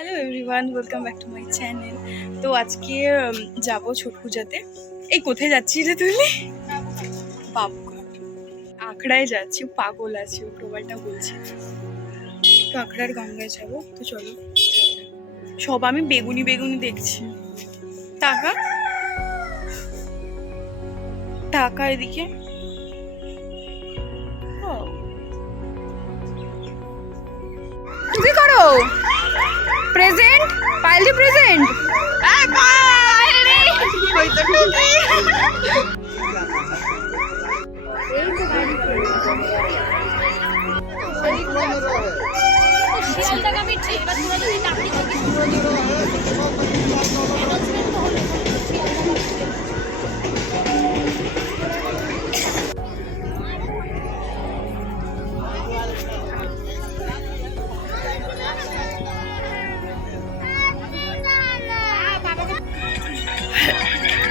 Hello everyone, welcome back to my channel. তো আজকে যাব ছট পূজাতে। এই কোথায় যাচ্ছি রে তুই? বাবুঘাট আখড়ায় যাচ্ছি। পাগল আছে, ও প্রবালটা বলছে। তো আখড়ার গঙ্গায় যাব, তো চলো সব আমি বেগুনি বেগুনি দেখছি। টাকা টাকা এদিকে কি করো? প্রেজেন্ট পাইলি প্রেজেন্ট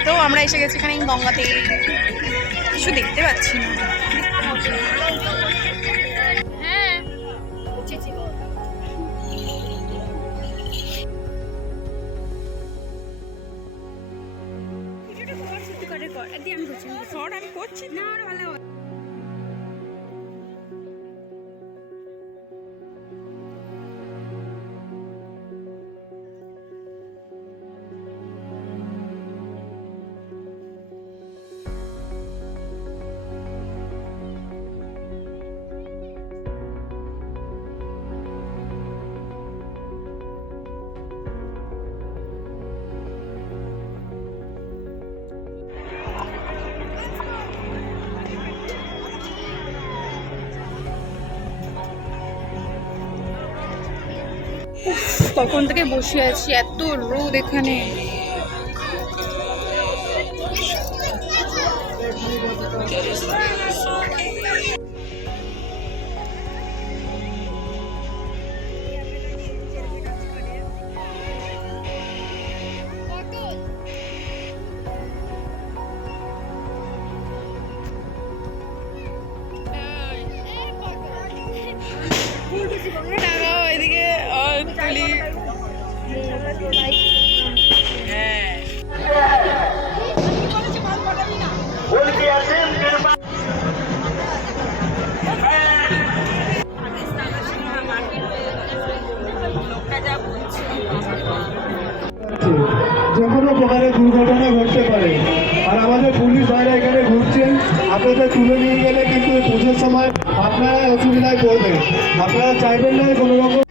তো আমরা এসে গেছি এখানে গঙ্গাতে। কিছু দেখতে পাচ্ছি না। আমি করছি না। তখন থেকে বসে আছি, এত রোদ এখানে। এদিকে তুলি। যে কোনো প্রকারের দুর্ঘটনা ঘটতে পারে, আর আমাদের পুলিশ ভাইরা এখানে ঘুরছেন। আপনাদের তুলে নিয়ে গেলে কিন্তু পুজোর সময় আপনারা অসুবিধায় পড়বেন। আপনারা চাইবেন না কোনো রকম